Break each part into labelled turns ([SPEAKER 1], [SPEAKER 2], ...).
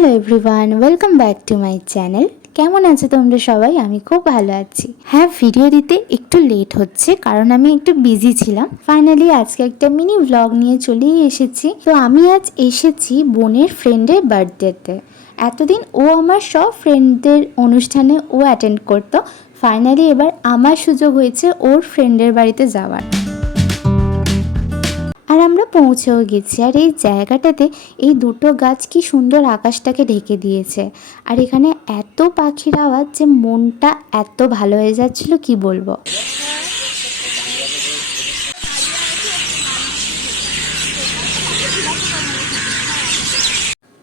[SPEAKER 1] Hello everyone welcome back to my channel কেমন আছো তোমরা সবাই? আমি খুব ভালো আছি। হ্যাঁ ভিডিও দিতে একটু লেট হচ্ছে, কারণ আমি একটু বিজি ছিলাম। ফাইনালি আজকে একটা মিনি ব্লগ নিয়ে চলেই এসেছি। তো আমি আজ এসেছি বোনের ফ্রেন্ডের বার্থডেতে এতদিন ও আমার সব ফ্রেন্ডদের অনুষ্ঠানে ও অ্যাটেন্ড করতো। ফাইনালি এবার আমার সুযোগ হয়েছে ওর ফ্রেন্ডের বাড়িতে যাওয়ার। আর আমরা পৌঁছেও গেছি। আর এই জায়গাটাতে এই দুটো গাছ কি সুন্দর আকাশটাকে ঢেকে দিয়েছে। আর এখানে এত পাখির আওয়াজ যে মনটা এত ভালো হয়ে যাচ্ছিল, কি বলব?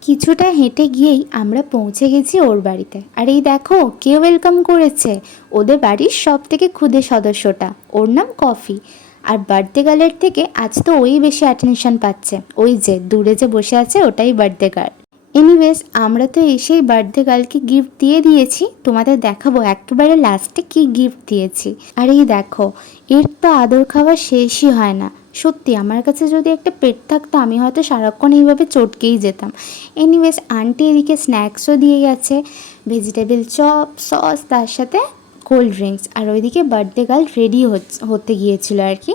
[SPEAKER 1] কিছুটা হেঁটে গিয়েই আমরা পৌঁছে গেছি ওর বাড়িতে। আর এই দেখো কে ওয়েলকাম করেছে। ওদের বাড়ির সব থেকে ক্ষুদে সদস্যটা। ওর নাম কফি। আর বার্থডে গার্লের থেকে আজ তো ওই বেশি অ্যাটেনশন পাচ্ছে। ওই যে, দূরে যে বসে আছে ওটাই বার্থডে গার্ল এনিওয়েজ আমরা তো এসেই বার্থডে গার্লকে গিফট দিয়ে দিয়েছি। তোমাদের দেখাবো, একেবারে লাস্টে কি গিফট দিয়েছি। আর এই দেখো, এর তো আদর খাওয়া শেষই হয় না। সত্যি, আমার কাছে যদি একটা পেট থাকতো, আমি হয়তো সারাক্ষণ এইভাবে চটকেই যেতাম। এনিওয়েজ আন্টি এদিকে স্ন্যাক্সও দিয়ে গেছে ভেজিটেবল চপ সস তার সাথে কোল্ড ড্রিঙ্কস। আর ওইদিকে বার্থডে গার্ল রেডি হতে গিয়েছিল আর কি।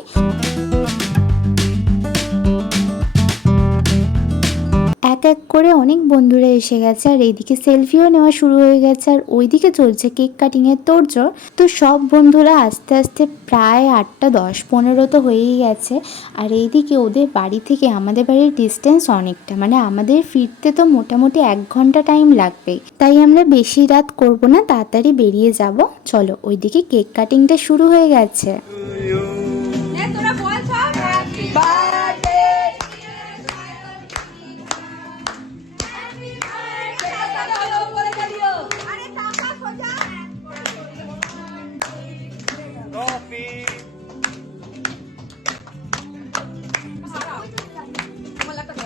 [SPEAKER 1] এক করে অনেক বন্ধুরা এসে গেছে, আর এইদিকে সেলফিও নেওয়া শুরু হয়ে গেছে, আর ওইদিকে চলছে কেক কাটিংয়ের তোড়জোড়। তো সব বন্ধুরা আস্তে আস্তে প্রায় আটটা দশ পনেরো তো হয়েই গেছে, আর এইদিকে ওদের বাড়ি থেকে আমাদের বাড়ির ডিস্টেন্স অনেকটা মানে আমাদের ফিরতে তো মোটামুটি এক ঘণ্টা টাইম লাগবেই। তাই আমরা বেশি রাত করব না, তাড়াতাড়ি বেরিয়ে যাব। চলো, ওইদিকে কেক কাটিংটা শুরু হয়ে গেছে।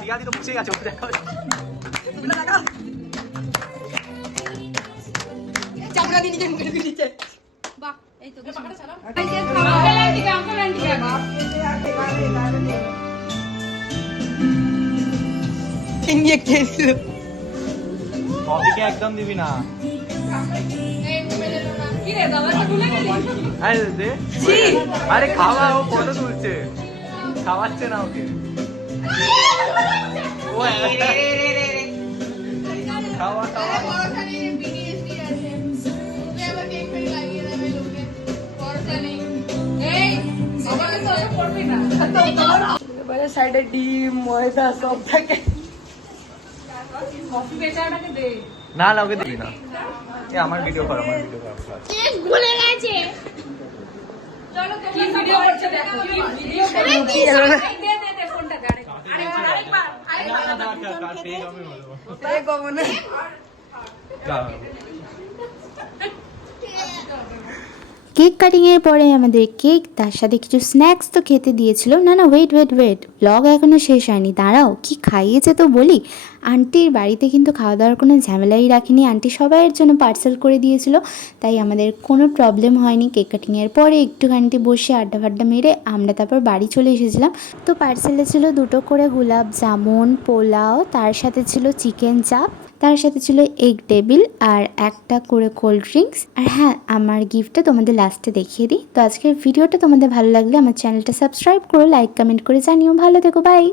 [SPEAKER 2] টিয়া তো বসেই আছে দেখো
[SPEAKER 3] চামড়া দিয়ে নিজে মুখে দিচ্ছে বাহ এই তো পাখাটা চালাও এই যে আঙ্কেল আন্টি আঙ্কেল আন্টি নিয়ে খেয়েছিল
[SPEAKER 2] কফিকে একদম দিবি না আরে আরে খাওয়া ও ফটো তুলছে খাওয়াচ্ছে না ওকে
[SPEAKER 3] সাইডে ডিম ময়দা সব থাকে।
[SPEAKER 2] না না ওকে দিবি না। এ আমার ভিডিও কর আমার ভিডিও কর।
[SPEAKER 4] ভুলে গেছে।
[SPEAKER 3] কি ভিডিও করছে দেখো? কি ভিডিও করছে? एक
[SPEAKER 1] কেক কাটিংয়ের পরে আমাদের কেক, তার সাথে কিছু স্ন্যাক্স তো খেতে দিয়েছিল। না না ওয়েট ওয়েট ওয়েট ব্লগ এখনও শেষ হয়নি, দাঁড়াও, কি খাইয়েছে তো বলি? আন্টির বাড়িতে কিন্তু খাওয়া দাওয়ার কোনো ঝামেলাই রাখিনি আন্টি সবাইয়ের জন্য পার্সেল করে দিয়েছিল, তাই আমাদের কোনো প্রবলেম হয়নি। কেক কাটিংয়ের পরে একটুখানিতে বসে আড্ডা ফাড্ডা মেরে আমরা তারপর বাড়ি চলে এসেছিলাম। তো পার্সেলে ছিল দুটো করে গোলাপ জামুন, পোলাও, তার সাথে ছিল চিকেন চাপ তার সাথে ছিল এগ টেবিল আর একটা করে কোল্ড ড্রিঙ্কস আর হ্যাঁ আমার গিফটটা তোমাদের লাস্টে দেখিয়ে দিই। তো আজকের ভিডিওটা তোমাদের ভালো লাগলে আমার চ্যানেলটা সাবস্ক্রাইব করো লাইক কমেন্ট করে জানিও। ভালো থেকো বাই